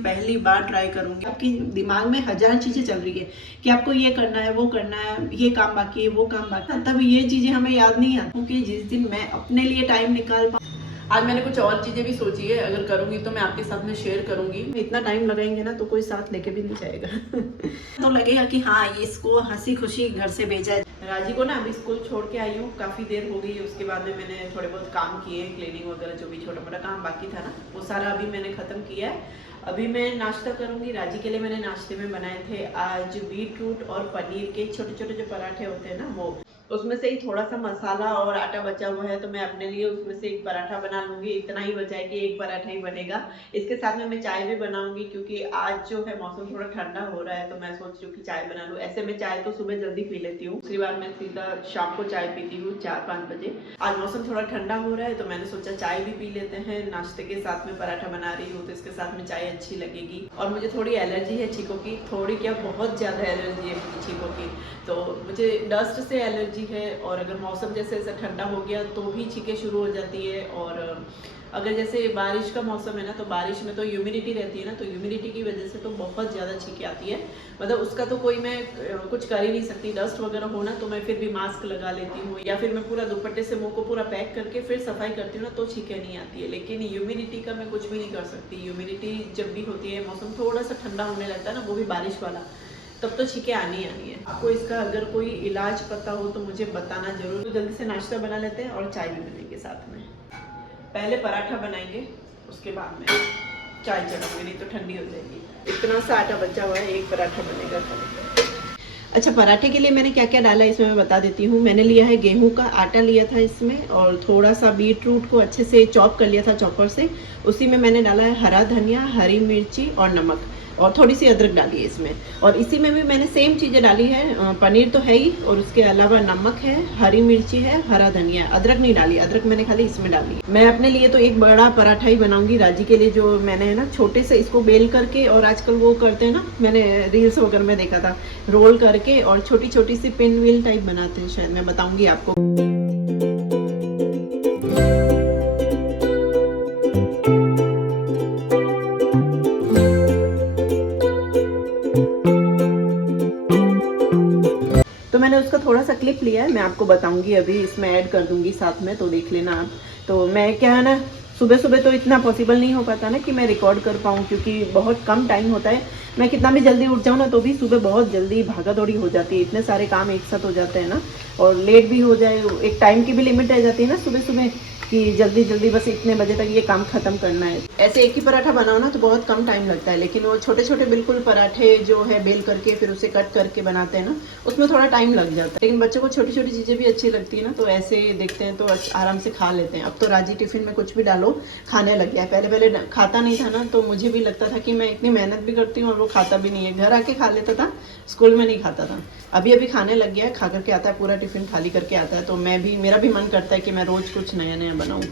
पहली बार ट्राई करूंगी। आपकी दिमाग में हजार चीजें चल रही है कि आपको ये करना है, वो करना है, ये काम बाकी है, वो काम बाकी है, तब ये चीजें हमें याद नहीं आती। क्योंकि जिस दिन मैं अपने लिए टाइम निकाल पाऊँ। आज मैंने कुछ और चीजें भी सोची है, अगर करूंगी तो मैं आपके साथ में शेयर करूंगी। इतना टाइम लगाएंगे ना तो कोई साथ लेके भी नहीं जाएगा तो लगेगा कि हाँ ये इसको हंसी खुशी घर से भेजा है। राजी को ना अभी स्कूल छोड़ के आई हूँ, काफ़ी देर हो गई है। उसके बाद में मैंने थोड़े बहुत काम किए, क्लीनिंग वगैरह जो भी छोटा मोटा काम बाकी था ना वो सारा अभी मैंने ख़त्म किया है। अभी मैं नाश्ता करूंगी। राजी के लिए मैंने नाश्ते में बनाए थे आज बीट रूट और पनीर के छोटे छोटे जो पराठे होते हैं ना वो, उसमें से ही थोड़ा सा मसाला और आटा बचा हुआ है तो मैं अपने लिए उसमें से एक पराठा बना लूंगी। इतना ही बचा है कि एक पराठा ही बनेगा। इसके साथ में मैं चाय भी बनाऊंगी क्योंकि आज जो है मौसम थोड़ा ठंडा हो रहा है तो मैं सोच रही हूँ कि चाय बना लूँ। ऐसे मैं चाय तो सुबह जल्दी पी लेती हूँ, दूसरी बार मैं सीधा शाम को चाय पीती हूँ 4-5 बजे। आज मौसम थोड़ा ठंडा हो रहा है तो मैंने सोचा चाय भी पी लेते हैं। नाश्ते के साथ में पराठा बना रही हूँ तो इसके साथ में चाय अच्छी लगेगी। और मुझे थोड़ी एलर्जी है छींकों की, थोड़ी क्या बहुत ज़्यादा एलर्जी है छींकों की। तो मुझे डस्ट से एलर्जी है और अगर मौसम जैसे ऐसा ठंडा हो गया तो भी छींकें शुरू हो जाती है। और अगर जैसे बारिश का मौसम है ना तो बारिश में तो ह्यूमिडिटी रहती है ना, तो ह्यूमिडिटी की वजह से तो बहुत ज़्यादा छींकें आती है। मतलब उसका तो कोई मैं कुछ कर ही नहीं सकती। डस्ट वगैरह हो ना तो मैं फिर भी मास्क लगा लेती हूँ या फिर मैं पूरा दुपट्टे से मुंह को पूरा पैक करके फिर सफाई करती हूँ ना तो छींकें नहीं आती है। लेकिन ह्यूमिडिटी का मैं कुछ भी नहीं कर सकती। ह्यूमिडिटी जब भी होती है, मौसम थोड़ा सा ठंडा होने लगता है ना, वो भी बारिश वाला, तब तो छींकें आनी ही आनी है। आपको इसका अगर कोई इलाज पता हो तो मुझे बताना जरूर। तो जल्दी से नाश्ता बना लेते हैं और चाय भी बनेंगे साथ में। पहले पराठा बनाएंगे उसके बाद में चाय चढ़ाऊंगी, नहीं तो ठंडी हो जाएगी। इतना सा आटा बचा हुआ है, एक पराठा बनेगा। अच्छा, पराठे के लिए मैंने क्या क्या डाला इसमें मैं बता देती हूँ। मैंने लिया है गेहूं का आटा लिया था इसमें, और थोड़ा सा बीट रूट को अच्छे से चॉप कर लिया था चॉपर से। उसी में मैंने डाला है हरा धनिया, हरी मिर्ची और नमक, और थोड़ी सी अदरक डाली है इसमें। और इसी में भी मैंने सेम चीज़ें डाली है, पनीर तो है ही और उसके अलावा नमक है, हरी मिर्ची है, हरा धनिया है। अदरक नहीं डाली, अदरक मैंने खाली इसमें डाली है। मैं अपने लिए तो एक बड़ा पराठा ही बनाऊंगी। राजी के लिए जो मैंने है ना छोटे से इसको बेल करके, और आजकल वो करते हैं ना, मैंने रील्स वगैरह में देखा था, रोल करके और छोटी छोटी सी पिन व्हील टाइप बनाते हैं, शायद मैं बताऊंगी आपको। तो मैंने उसका थोड़ा सा क्लिप लिया है, मैं आपको बताऊंगी अभी, इसमें ऐड कर दूंगी साथ में, तो देख लेना आप। तो मैं क्या है ना, सुबह सुबह तो इतना पॉसिबल नहीं हो पाता ना कि मैं रिकॉर्ड कर पाऊँ, क्योंकि बहुत कम टाइम होता है। मैं कितना भी जल्दी उठ जाऊँ ना तो भी सुबह बहुत जल्दी भागा दौड़ी हो जाती है, इतने सारे काम एक साथ हो जाते हैं ना, और लेट भी हो जाए, एक टाइम की भी लिमिट रह जाती है ना सुबह सुबह कि जल्दी जल्दी बस इतने बजे तक ये काम खत्म करना है। ऐसे एक ही पराठा बनाओ ना तो बहुत कम टाइम लगता है, लेकिन वो छोटे छोटे बिल्कुल पराठे जो है बेल करके फिर उसे कट करके बनाते हैं ना, उसमें थोड़ा टाइम लग जाता है। लेकिन बच्चों को छोटी छोटी चीज़ें भी अच्छी लगती है ना, तो ऐसे देखते हैं तो आराम से खा लेते हैं। अब तो राजी टिफिन में कुछ भी डालो खाने लग गया है। पहले पहले खाता नहीं था ना, तो मुझे भी लगता था कि मैं इतनी मेहनत भी करती हूँ और वो खाता भी नहीं है। घर आके खा लेता था, स्कूल में नहीं खाता था। अभी अभी खाने लग गया है, खा करके आता है, पूरा टिफिन खाली करके आता है। तो मेरा भी मन करता है कि मैं रोज कुछ नया नया बनाऊं।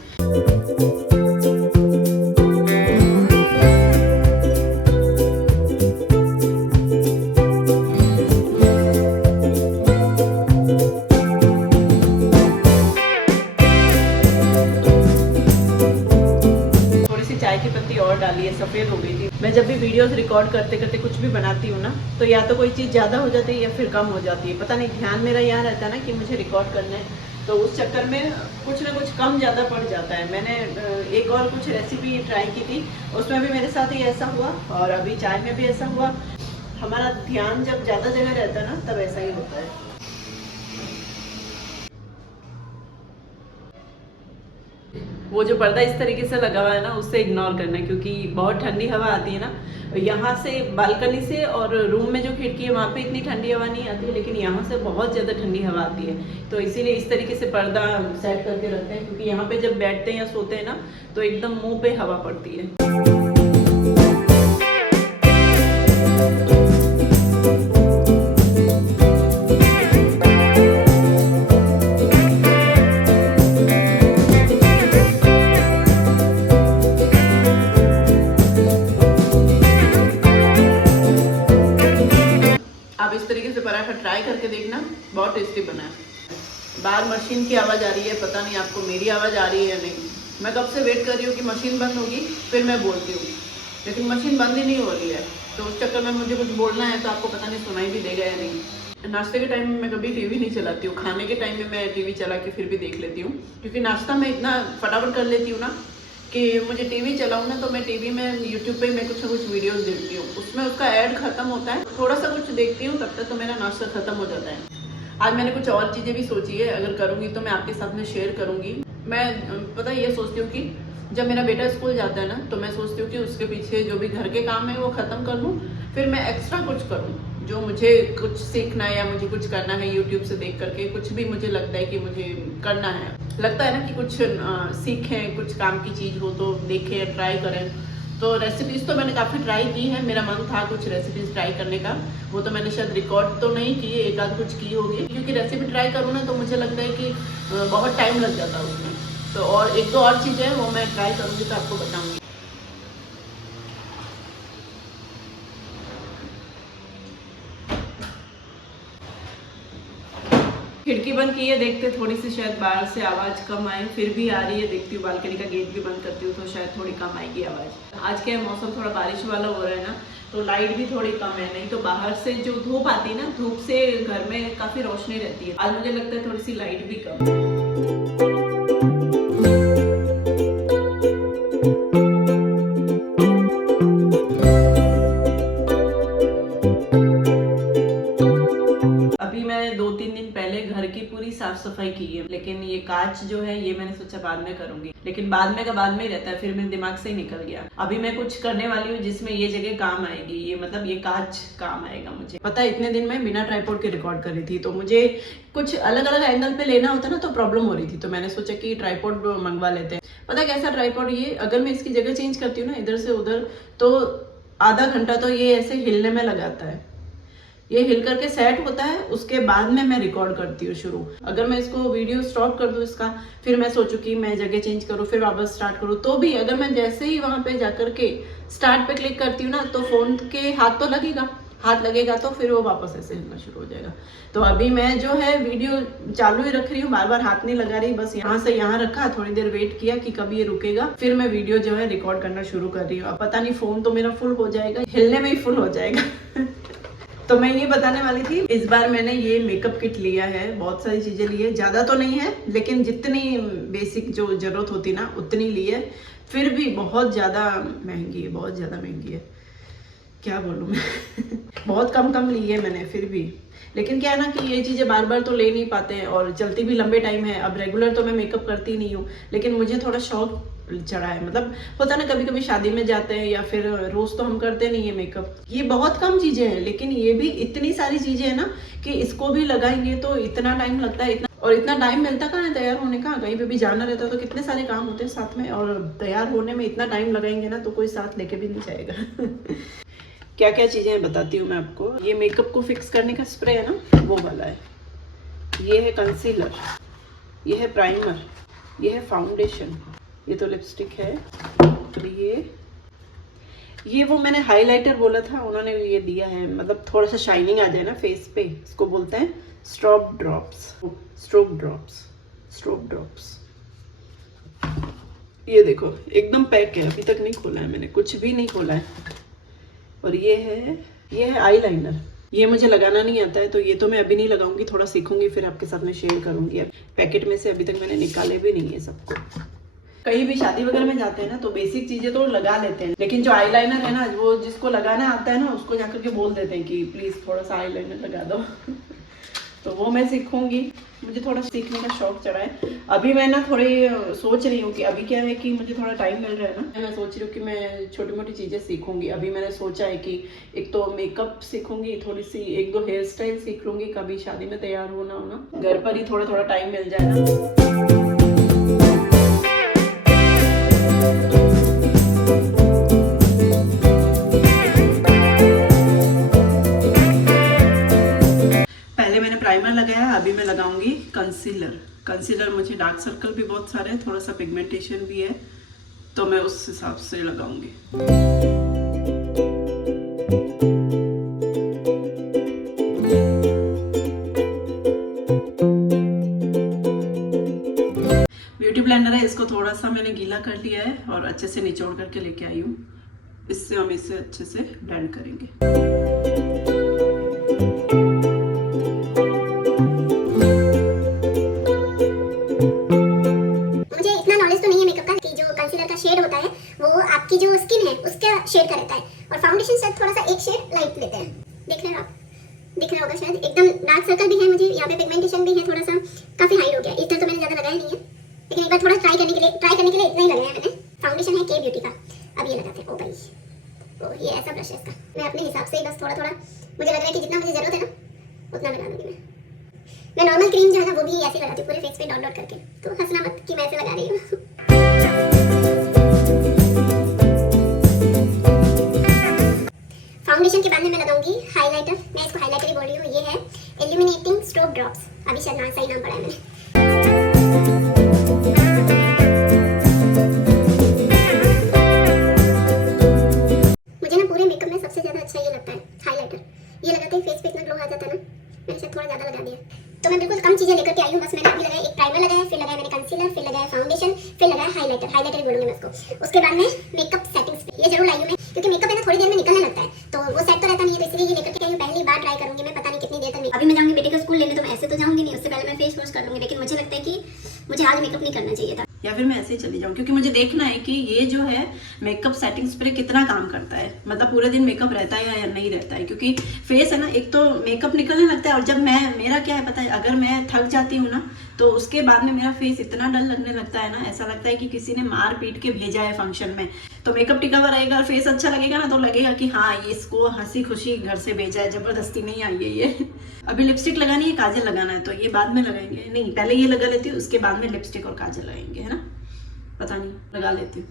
थोड़ी सी चाय की पत्ती और डाली है, सफेद हो गई थी। मैं जब भी वीडियोस रिकॉर्ड करते करते कुछ भी बनाती हूँ ना, तो या तो कोई चीज़ ज़्यादा हो जाती है या फिर कम हो जाती है। पता नहीं, ध्यान मेरा यहाँ रहता है ना कि मुझे रिकॉर्ड करना है, तो उस चक्कर में कुछ ना कुछ कम ज़्यादा पड़ जाता है। मैंने एक और कुछ रेसिपी ट्राई की थी, उसमें भी मेरे साथ ही ऐसा हुआ, और अभी चाय में भी ऐसा हुआ। हमारा ध्यान जब ज़्यादा जगह रहता है ना तब ऐसा ही होता है। वो जो पर्दा इस तरीके से लगा हुआ है ना, उससे इग्नोर करना है, क्योंकि बहुत ठंडी हवा आती है ना यहाँ से, बालकनी से, और रूम में जो खिड़की है वहाँ पे इतनी ठंडी हवा नहीं आती है, लेकिन यहाँ से बहुत ज़्यादा ठंडी हवा आती है। तो इसीलिए इस तरीके से पर्दा सेट करके रखते हैं, क्योंकि यहाँ पे जब बैठते हैं या सोते हैं ना तो एकदम मुंह पे हवा पड़ती है। आप इस तरीके से पराठा ट्राई करके देखना, बहुत टेस्टी बना है। बाहर मशीन की आवाज़ आ रही है, पता नहीं आपको मेरी आवाज़ आ रही है या नहीं। मैं कब से वेट कर रही हूँ कि मशीन बंद होगी फिर मैं बोलती हूँ। लेकिन मशीन बंद ही नहीं हो रही है, तो उस चक्कर में मुझे कुछ बोलना है तो आपको पता नहीं सुनाई भी देगा या नहीं। नाश्ते के टाइम में मैं कभी टीवी नहीं चलाती हूँ, खाने के टाइम में मैं टीवी चला के फिर भी देख लेती हूँ, क्योंकि नाश्ता मैं इतना फटाफट कर लेती हूँ ना कि मुझे टीवी चलाऊँ ना तो मैं टीवी में यूट्यूब पे मैं कुछ ना कुछ वीडियोस देखती हूँ, उसमें उसका ऐड खत्म होता है, थोड़ा सा कुछ देखती हूँ, तब तक तो मेरा नाश्ता खत्म हो जाता है। आज मैंने कुछ और चीज़ें भी सोची है, अगर करूँगी तो मैं आपके साथ में शेयर करूँगी। मैं पता ये सोचती हूँ कि जब मेरा बेटा स्कूल जाता है ना तो मैं सोचती हूँ कि उसके पीछे जो भी घर के काम है वो ख़त्म कर लूँ, फिर मैं एक्स्ट्रा कुछ करूँ जो मुझे कुछ सीखना है या मुझे कुछ करना है यूट्यूब से देख करके, कुछ भी मुझे लगता है कि मुझे करना है, लगता है ना कि कुछ सीखें, कुछ काम की चीज़ हो तो देखें, ट्राई करें। तो रेसिपीज़ तो मैंने काफ़ी ट्राई की है, मेरा मन था कुछ रेसिपीज़ ट्राई करने का, वो तो मैंने शायद रिकॉर्ड तो नहीं की, एक आध कुछ की होगी, क्योंकि रेसिपी ट्राई करूँ ना तो मुझे लगता है कि बहुत टाइम लग जाता है उसमें। तो और एक दो और चीज़ें हैं वो मैं ट्राई करूँगी तो आपको बताऊँगी। खिड़की बंद की है, देखते थोड़ी सी शायद बाहर से आवाज़ कम आए, फिर भी आ रही है, देखती हूँ बालकनी का गेट भी बंद करती हूँ तो शायद थोड़ी कम आएगी आवाज़। आज क्या मौसम थोड़ा बारिश वाला हो रहा है ना, तो लाइट भी थोड़ी कम है, नहीं तो बाहर से जो धूप आती है ना, धूप से घर में काफ़ी रोशनी रहती है। आज मुझे लगता है थोड़ी सी लाइट भी कम है। अभी मैंने 2-3 दिन पहले घर की पूरी साफ सफाई की है, लेकिन ये कांच जो है ये मैंने सोचा बाद में करूंगी, लेकिन बाद में का बाद में ही रहता है, फिर मेरे दिमाग से ही निकल गया। अभी मैं कुछ करने वाली हूँ जिसमें ये जगह काम आएगी, ये मतलब ये कांच काम आएगा। मुझे पता है इतने दिन में बिना ट्राइपॉड के रिकॉर्ड कर रही थी, तो मुझे कुछ अलग अलग एंगल पे लेना होता ना तो प्रॉब्लम हो रही थी, तो मैंने सोचा कि ट्राइपॉड मंगवा लेते हैं। पता है कैसा ट्राइपॉड, ये अगर मैं इसकी जगह चेंज करती हूँ ना इधर से उधर, तो आधा घंटा तो ये ऐसे हिलने में लगाता है, ये हिल करके सेट होता है, उसके बाद में मैं रिकॉर्ड करती हूँ शुरू। अगर मैं इसको वीडियो स्टॉप कर दूँ इसका, फिर मैं सोचूं कि मैं जगह चेंज करूँ फिर वापस स्टार्ट करूँ, तो भी अगर मैं जैसे ही वहाँ पे जाकर के स्टार्ट पे क्लिक करती हूँ ना तो फोन के हाथ तो लगेगा, हाथ लगेगा तो फिर वो वापस ऐसे हिलना शुरू हो जाएगा। तो अभी मैं जो है वीडियो चालू ही रख रही हूँ, बार बार हाथ नहीं लगा रही, बस यहाँ से यहाँ रखा, थोड़ी देर वेट किया कि कब ये रुकेगा, फिर मैं वीडियो जो है रिकॉर्ड करना शुरू कर रही हूँ। अब पता नहीं फोन तो मेरा फुल हो जाएगा, हिलने में ही फुल हो जाएगा। तो मैं ये बताने वाली थी, इस बार मैंने ये मेकअप किट लिया है, बहुत सारी चीज़ें ली है, ज़्यादा तो नहीं है लेकिन जितनी बेसिक जो ज़रूरत होती ना उतनी ली है, फिर भी बहुत ज़्यादा महंगी है, बहुत ज़्यादा महंगी है, क्या बोलूँ मैं। बहुत कम ली है मैंने फिर भी, लेकिन क्या है ना कि ये चीज़ें बार बार तो ले नहीं पाते हैं और चलती भी लंबे टाइम है। अब रेगुलर तो मैं मेकअप करती नहीं हूँ, लेकिन मुझे थोड़ा शौक चढ़ा है, मतलब होता है ना कभी कभी शादी में जाते हैं या फिर रोज तो हम करते नहीं है मेकअप। ये बहुत कम चीजें हैं लेकिन ये भी इतनी सारी चीजें हैं ना कि इसको भी लगाएंगे तो इतना टाइम लगता है, और इतना टाइम मिलता कहाँ है तैयार होने का, कहीं पे भी जाना रहता है तो कितने सारे काम होते हैं साथ में, और तैयार होने में इतना टाइम लगाएंगे ना तो कोई साथ लेके भी नहीं जाएगा। क्या क्या चीजें हैं बताती हूँ मैं आपको। ये मेकअप को फिक्स करने का स्प्रे है ना, वो वाला है, ये है कंसीलर, ये है प्राइमर, ये है फाउंडेशन, ये तो लिपस्टिक है, तो ये वो मैंने हाइलाइटर बोला था, उन्होंने ये दिया है, मतलब थोड़ा सा शाइनिंग आ जाए ना फेस पे, इसको बोलते हैं स्ट्रोक ड्रॉप्स। ये देखो एकदम पैक है, अभी तक नहीं खोला है मैंने, कुछ भी नहीं खोला है। और ये है आईलाइनर, ये मुझे लगाना नहीं आता है तो ये तो मैं अभी नहीं लगाऊंगी, थोड़ा सीखूंगी फिर आपके साथ में शेयर करूंगी। पैकेट में से अभी तक मैंने निकाले भी नहीं है सबको। कहीं भी शादी वगैरह में जाते हैं ना तो बेसिक चीजें तो लगा लेते हैं, लेकिन जो आईलाइनर है ना, वो जिसको लगाना आता है ना उसको जाकर के बोल देते हैं कि प्लीज थोड़ा सा आईलाइनर लगा दो। तो वो मैं सीखूंगी, मुझे थोड़ा सीखने का शौक चढ़ा है। अभी मैं ना थोड़ी सोच रही हूँ कि अभी क्या है कि मुझे थोड़ा टाइम मिल रहा है ना, मैं सोच रही हूँ कि मैं छोटी मोटी चीज़ें सीखूंगी। अभी मैंने सोचा है कि एक तो मेकअप सीखूंगी, थोड़ी सी एक दो हेयर स्टाइल सीख लूंगी, कभी शादी में तैयार होना घर पर ही थोड़ा टाइम मिल जाए ना। प्राइमर लगाया, अभी मैं लगाऊंगी कंसीलर। मुझे डार्क सर्कल भी बहुत सारे हैं, थोड़ा सा पिगमेंटेशन भी है, तो मैं उस हिसाब से लगाऊंगी। ब्यूटी ब्लेंडर है, इसको थोड़ा सा मैंने गीला कर लिया है और अच्छे से निचोड़ करके लेके आई हूँ। इससे हम इसे अच्छे से ब्लेंड करेंगे। मुझे इतना नॉलेज तो नहीं है मेकअप का कि जो कंसीलर का शेड होता है वो आपकी जो स्किन है उसका शेड का रहता है, और फाउंडेशन शायद थोड़ा सा एक शेड लाइट लेते हैं। देख रहे हो आप, दिख रहा होगा शायद, एकदम डार्क सर्कल भी है मुझे यहाँ पे, पिगमेंटेशन भी है थोड़ा सा, काफी हाइड हो गया। इस तरह तो मैंने ज्यादा लगाया नहीं है, लेकिन एक बार थोड़ा ट्राई करने के लिए इतना ही लगाया मैंने। फाउंडेशन है के ब्यूटी का, अब ये लगाते हैं। ओ भाई, ओ ये ऐसा ब्रश है इसका, मैं अपने हिसाब से ही बस थोड़ा थोड़ा, मुझे लग रहा है कि जितना मुझे जरूरत है ना उतना लगा दूंगी मैं नॉर्मल क्रीम जो है ना वो भी ऐसे लगाती हूँ पूरे फेस पे डॉट डॉट करके, तो हंसना मत कि मैं ऐसे लगा रही हूँ। फाउंडेशन के बाद में मैं लगाऊंगी हाइलाइटर। मैं इसको हाइलाइटर ही बोल रही हूँ, ये है इल्यूमिनेटिंग स्ट्रोक ड्रॉप्स। अभी शायद सही नाम पढ़ा है मैंने। मुझे ना पूरे मेकअप में सबसे ज्यादा अच्छा ये लगता है हाइलाइटर। ये लगाते ही फेस पे इतना ग्लो आ जाता है ना, मैंने शायद थोड़ा ज्यादा लगा दिया। तो मैं बिल्कुल कम चीजें लेकर के आई हूँ, बस मैंने अभी लगाया एक प्राइमर लगाया, फिर लगाया मैंने कंसीलर, फिर लगाया फाउंडेशन, फिर लगाया हाइलाइटर। हाइलाइटर ही बोलूंगी मैं उसको। उसके बाद में मेकअप सेटिंग स्प्रे, ये जरूर लाई हूँ मैं, क्योंकि मेकअप है ना थोड़ी देर में निकलने लगता है, तो वो सेट तो रहता नहीं है, तो इसलिए ये लेकर के आई हूँ। पहली बार ट्राई करूंगी मैं, पता नहीं कितनी देर तक। अभी मैं जाऊंगी बेटे को स्कूल लेने, तो मैं ऐसे तो जाऊंगी नहीं, उससे पहले मैं फेस वॉश कर लूंगी, लेकिन मुझे लगता है कि मुझे आज मेकअप नहीं करना चाहिए था, या फिर मैं ऐसे ही चली जाऊँ, क्योंकि मुझे देखना है कि ये जो है मेकअप सेटिंग स्प्रे कितना काम करता है, मतलब पूरे दिन मेकअप रहता है या नहीं रहता है। क्योंकि फेस है ना, एक तो मेकअप निकलने लगता है, और जब मेरा क्या है पता है, अगर मैं थक जाती हूँ ना तो उसके बाद में मेरा फेस इतना डल लगने लगता है ना, ऐसा लगता है कि किसी ने मार पीट के भेजा है फंक्शन में। तो मेकअप टिका हुआ रहेगा और फेस अच्छा लगेगा ना, तो लगेगा कि हाँ ये इसको हंसी खुशी घर से भेजा है, जबरदस्ती नहीं आई है ये। अभी लिपस्टिक लगानी है, काजल लगाना है, तो ये बाद में लगाएंगे। नहीं, पहले ये लगा लेती हूँ, उसके बाद में लिपस्टिक और काजल लगाएंगे, है ना। पता नहीं, लगा लेती हूँ।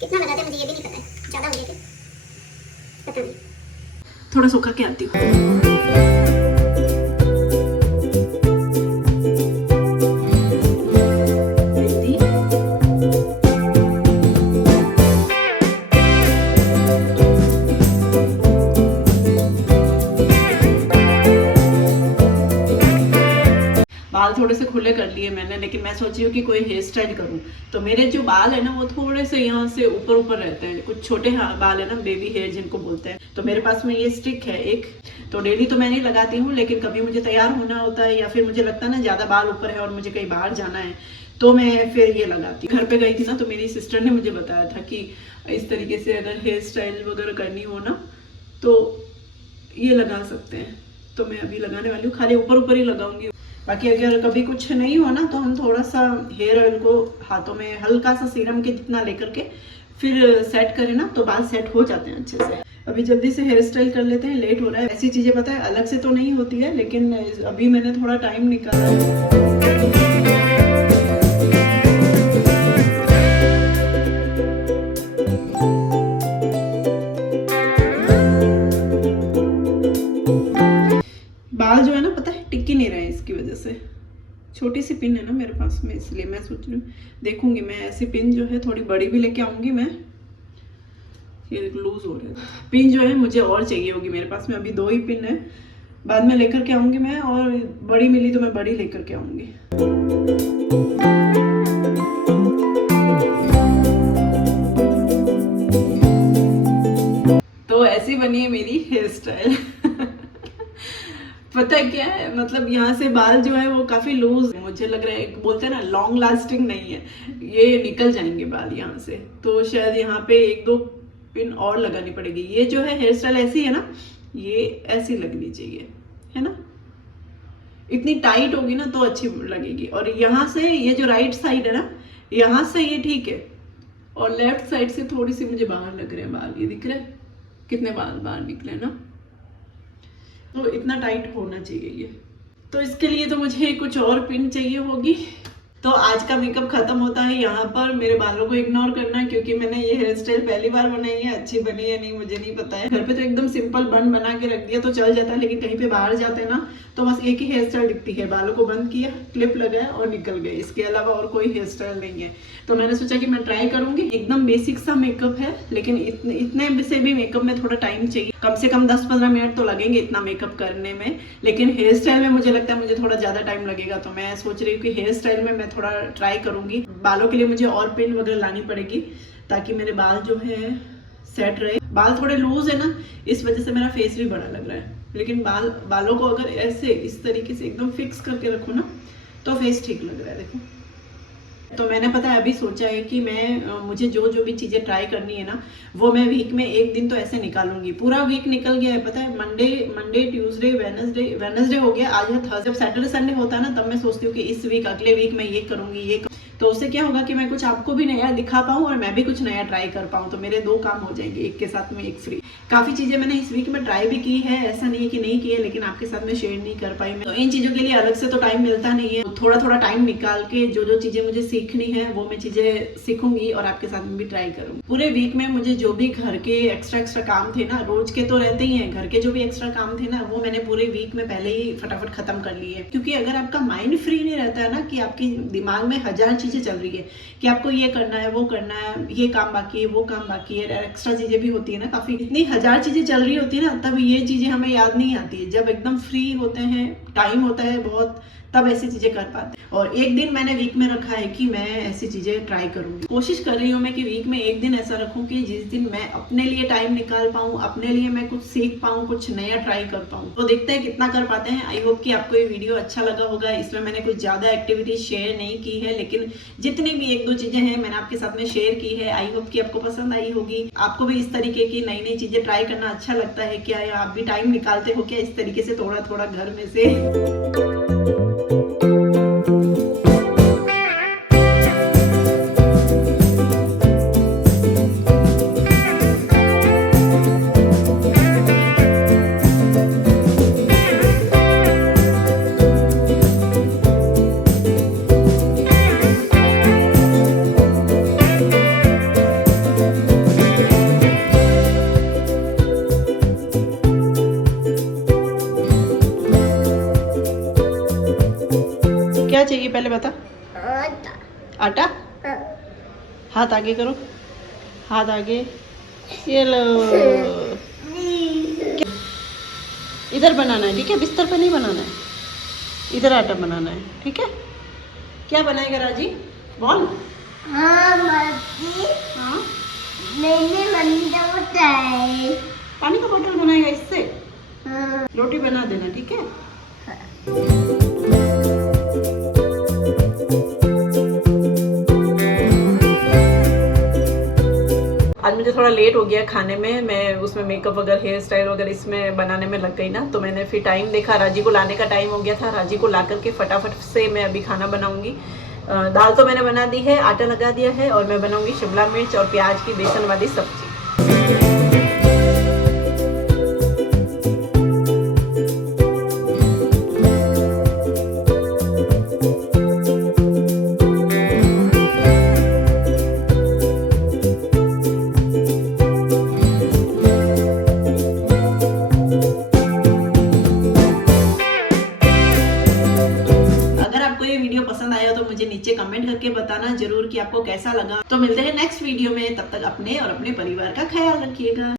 कितना लगाते हैं मुझे ये भी नहीं पता है, ज्यादा हो गया पता नहीं, थोड़ा सूखा के आती हूँ। बाल थोड़े से खुले कर लिए मैंने, लेकिन मैं सोच रही हूँ कि कोई हेयर स्टाइल करूँ। तो मेरे जो बाल है ना वो थोड़े से यहाँ से ऊपर ऊपर रहते हैं, कुछ छोटे बाल है ना, बेबी हेयर जिनको बोलते हैं। तो मेरे पास में ये स्टिक है एक, तो डेली तो मैं नहीं लगाती हूँ, लेकिन कभी मुझे तैयार होना होता है या फिर मुझे लगता है ना ज़्यादा बाल ऊपर है और मुझे कहीं बाहर जाना है, तो मैं फिर ये लगाती हूँ। घर पे गई थी ना, तो मेरी सिस्टर ने मुझे बताया था कि इस तरीके से अगर हेयर स्टाइल वगैरह करनी हो ना तो ये लगा सकते हैं। तो मैं अभी लगाने वाली हूँ, खाली ऊपर ऊपर ही लगाऊंगी। बाकी अगर कभी कुछ नहीं हो ना तो हम थोड़ा सा हेयर ऑयल को हाथों में हल्का सा सीरम के जितना लेकर के फिर सेट करें ना, तो बाल सेट हो जाते हैं अच्छे से। अभी जल्दी से हेयर स्टाइल कर लेते हैं, लेट हो रहा है। ऐसी चीज़ें पता है अलग से तो नहीं होती है, लेकिन अभी मैंने थोड़ा टाइम निकाला है। बाल जो है ना पता है टिक ही नहीं रहे, इसकी वजह से। छोटी सी पिन है ना मेरे पास में, इसलिए मैं सोच रही हूँ, देखूंगी मैं ऐसी पिन जो है थोड़ी बड़ी भी लेके आऊंगी मैं। ये लूज हो रहा है पिन जो है, मुझे और चाहिए होगी मेरे पास में। अभी 2 ही पिन है, बाद में लेकर के आऊंगी मैं, और बड़ी मिली तो मैं बड़ी लेकर के आऊंगी। तो ऐसी बनी है मेरी हेयर स्टाइल। पता है क्या है, मतलब यहाँ से बाल जो है वो काफी लूज, मुझे लग रहा है, बोलते हैं ना लॉन्ग लास्टिंग नहीं है, ये निकल जाएंगे बाल यहाँ से। तो शायद यहाँ पे 1-2 पिन और लगानी पड़ेगी। ये जो है हेयर स्टाइल ऐसी है ना, ये ऐसी लगनी चाहिए, है ना। इतनी टाइट होगी ना तो अच्छी लगेगी। और यहाँ से ये जो राइट साइड है ना, यहाँ से ये ठीक है, और लेफ्ट साइड से थोड़ी सी मुझे बाहर लग रहे हैं बाल। ये दिख रहे हैं कितने बाल बाहर निकले ना, तो इतना टाइट होना चाहिए ये। तो इसके लिए तो मुझे कुछ और पिन चाहिए होगी। तो आज का मेकअप खत्म होता है यहाँ पर। मेरे बालों को इग्नोर करना, क्योंकि मैंने ये हेयर स्टाइल पहली बार बनाई है। अच्छी बनी है नहीं मुझे नहीं पता है। घर पे तो एकदम सिंपल बन बना के रख दिया तो चल जाता है, लेकिन कहीं पे बाहर जाते हैं ना तो बस एक ही हेयर स्टाइल दिखती है। बालों को बंद किया, क्लिप लगाया और निकल गए, इसके अलावा और कोई हेयर स्टाइल नहीं है। तो मैंने सोचा कि मैं ट्राई करूंगी। एकदम बेसिक सा मेकअप है, लेकिन इतने से भी मेकअप में थोड़ा टाइम चाहिए, कम से कम 10-15 मिनट तो लगेंगे इतना मेकअप करने में। लेकिन हेयर स्टाइल में मुझे लगता है मुझे थोड़ा ज्यादा टाइम लगेगा। तो मैं सोच रही हूँ कि हेयर स्टाइल में मैं थोड़ा ट्राई करूंगी। बालों के लिए मुझे और पिन वगैरह लानी पड़ेगी, ताकि मेरे बाल जो है सेट रहे। बाल थोड़े लूज है ना, इस वजह से मेरा फेस भी बड़ा लग रहा है, लेकिन बालों को अगर ऐसे इस तरीके से एकदम फिक्स करके रखो ना तो फेस ठीक लग रहा है। देखो, तो मैंने पता है अभी सोचा है कि मुझे जो भी चीज़ें ट्राई करनी है ना, वो मैं वीक में एक दिन तो ऐसे निकालूंगी। पूरा वीक निकल गया है, पता है मंडे ट्यूसडे वेडनेसडे हो गया, आज है थर्सडे। जब सैटरडे संडे होता है ना, तब मैं सोचती हूँ कि इस वीक अगले वीक मैं ये करूँगी तो उससे क्या होगा कि मैं कुछ आपको भी नया दिखा पाऊँ और मैं भी कुछ नया ट्राई कर पाऊँ। तो मेरे 2 काम हो जाएंगे, एक के साथ में एक फ्री। काफ़ी चीज़ें मैंने इस वीक में ट्राई भी की है, ऐसा नहीं है कि नहीं की है, लेकिन आपके साथ में शेयर नहीं कर पाई मैं। तो इन चीज़ों के लिए अलग से तो टाइम मिलता नहीं है। थोड़ा टाइम निकाल के जो चीज़ें मुझे सीखनी है वो मैं चीज़ें सीखूंगी और आपके साथ में भी ट्राई करूँगी। पूरे वीक में मुझे जो भी घर के एक्स्ट्रा काम थे ना, रोज के तो रहते ही हैं, घर के जो भी एक्स्ट्रा काम थे ना, वो मैंने पूरे वीक में पहले ही फटाफट खत्म कर लिए। क्योंकि अगर आपका माइंड फ्री नहीं रहता है ना, कि आपकी दिमाग में 1000 चीज़ें चल रही है कि आपको ये करना है, वो करना है, ये काम बाकी है, वो काम बाकी है, एक्स्ट्रा चीज़ें भी होती है ना, काफ़ी इतनी 1000 चीज़ें चल रही होती है ना, तब ये चीज़ें हमें याद नहीं आती है। जब एकदम फ्री होते हैं, टाइम होता है बहुत, तब ऐसी चीज़ें कर पाते हैं। और एक दिन मैंने वीक में रखा है कि मैं ऐसी चीज़ें ट्राई करूँगी। कोशिश कर रही हूँ मैं कि वीक में एक दिन ऐसा रखूँ कि जिस दिन मैं अपने लिए टाइम निकाल पाऊँ, अपने लिए मैं कुछ सीख पाऊँ, कुछ नया ट्राई कर पाऊँ। तो देखते हैं कितना कर पाते हैं। आई होप कि आपको ये वीडियो अच्छा लगा होगा। इसमें मैंने कुछ ज़्यादा एक्टिविटी शेयर नहीं की है, लेकिन जितनी भी 1-2 चीज़ें हैं मैंने आपके साथ में शेयर की है। आई होप कि आपको पसंद आई होगी। आपको भी इस तरीके की नई चीज़ें ट्राई करना अच्छा लगता है क्या, या आप भी टाइम निकालते हो क्या इस तरीके से थोड़ा घर में से? क्या चाहिए पहले बता? आटा। हाथ आगे करो, हाथ आगे, ये लो। इधर बनाना है, ठीक है? बिस्तर पे नहीं बनाना है, इधर आटा बनाना है, ठीक है? क्या बनाएगा राजी? बोल। हाँ मम्मी, हाँ, मैंने मम्मी का बताया। पानी का बोतल बनाएगा इससे? हाँ। रोटी बना देना, ठीक है? आज मुझे थोड़ा लेट हो गया खाने में, मैं उसमें मेकअप वगैरह, हेयर स्टाइल वगैरह इसमें बनाने में लग गई ना, तो मैंने फिर टाइम देखा, राजी को लाने का टाइम हो गया था। राजी को ला करके फटाफट से मैं अभी खाना बनाऊंगी। दाल तो मैंने बना दी है, आटा लगा दिया है, और मैं बनाऊंगी शिमला मिर्च और प्याज की बेसन वाली सब्जी। पसंद आया तो मुझे नीचे कमेंट करके बताना जरूर कि आपको कैसा लगा। तो मिलते हैं नेक्स्ट वीडियो में, तब तक अपने और अपने परिवार का ख्याल रखिएगा।